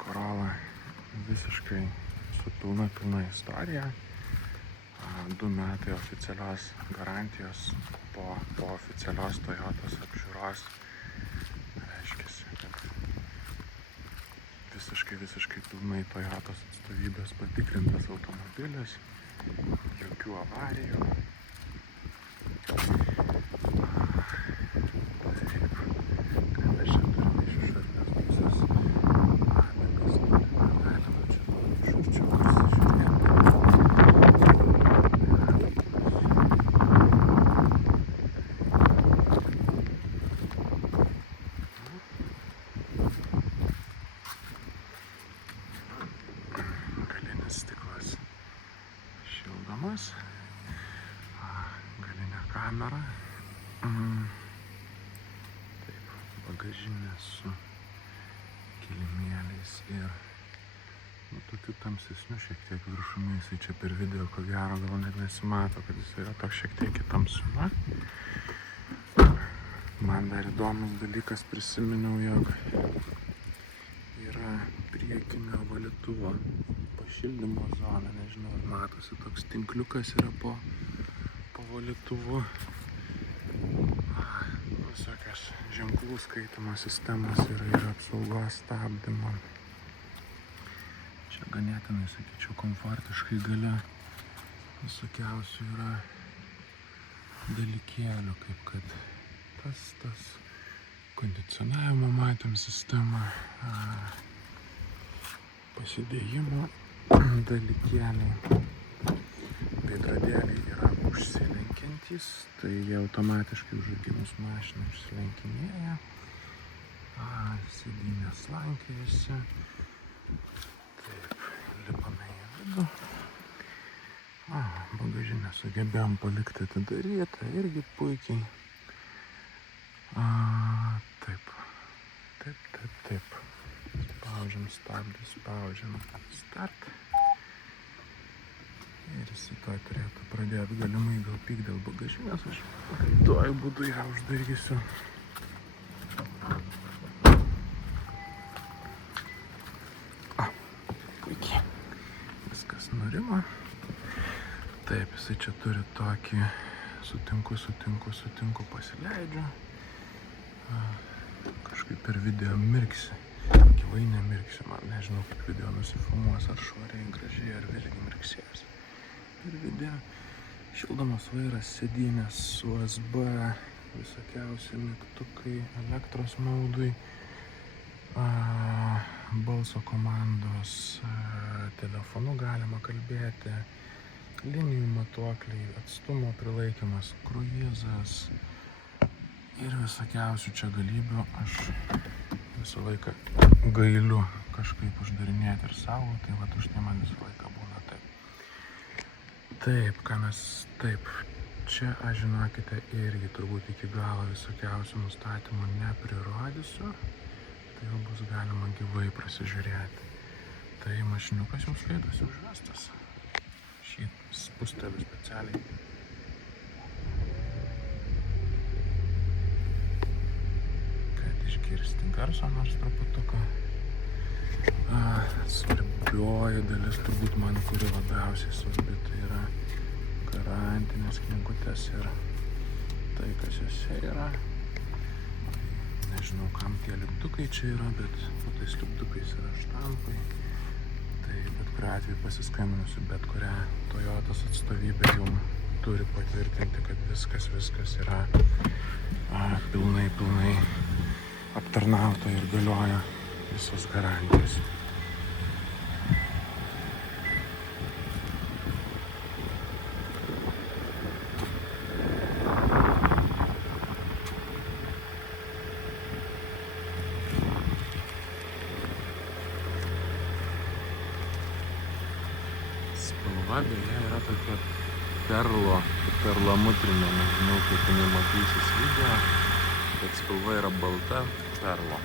Corolla visiškai su pilna istorija. 2 metai oficialios garantijos po oficialios Toyotos apžiūros. Reiškiasi, kad visiškai pilnai Toyotos atstovybės patikrintas automobilis, jokių avarijų. Stiklas šildomas, galinė kamera, taip, bagažinė su kilimėliais ir tokiu tamsesniu šiek tiek viršumi. Jisai čia per video ko gero gal net nesimato, kad jis yra toks šiek tiek į tamsumą. Man dar įdomus dalykas, prisiminiau, jog yra priekinio valytuvo pašildymo zona, nežinau, ar matosi, toks tinkliukas yra po valytuvu. Visokios ženklų skaitimo sistemos ir apsaugos stabdymo. Čia ganėtinai, sakyčiau, komfortiškai gale visokiausių yra dalykėlių, kaip kad tas kondicionavimo, matėm, sistema, pasidėjimo dalykėliai, veidrodėliai yra užsilenkiantys, tai jie automatiškai užrakinus mašiną užsilenkinėja, sėdynės slankėjasi, taip, lipame į vidų, bagažinę sugebėjom palikti atidarytą, irgi puikiai, taip. Spaudžiam stabdį, spaudžiam start. Ir jisai tuoj turėtų pradėti galimai gal pykt dėl bagažinės. Aš tuoj būdu ją uždarysiu. Puikiai. Viskas nurimo. Taip, jisai čia turi tokį sutinku, pasileidžiu. Kažkaip per video mirksi. Gyvai nemirksi, man nežinau, kaip video nusifilmuos, ar švariai, gražiai, ar vėlgi mirksės. Ir video šildomas vairas, sėdynės, USB, visokiausi mygtukai, elektros maudui, balso komandos, telefonu galima kalbėti, linijų matuokliai, atstumo prilaikymas, kruizas ir visokiausių čia galybių. Aš visą laiką gailiu kažkaip uždarinėti ir savo, tai vat už tai man visą laiką būna taip. Taip, čia aš, žinokite, irgi turbūt iki galo visokiausių nustatymų neprirodysiu, tai jau bus galima gyvai prasižiūrėti. Tai mašiniukas jums skaitosi užvestas. Šį spusteliu specialiai. Išgirsti garso nors truputuką. Svarbioji dalis turbūt man, kuri labiausiai svarbi, tai yra garantinės knygutės ir tai, kas jose yra. Nežinau, kam tie lipdukai čia yra, bet po tais lipdukais yra štampai. Tai bet kuriuo atveju pasiskambinusi bet kurią Toyotos atstovybę jau turi patvirtinti, kad viskas yra pilnai aptarnauta ir galioja visos garantijos. Spalva beje yra tokia perlamutrinė, nežinau, kaip jinai matysis video, bet spalva yra balta perlo.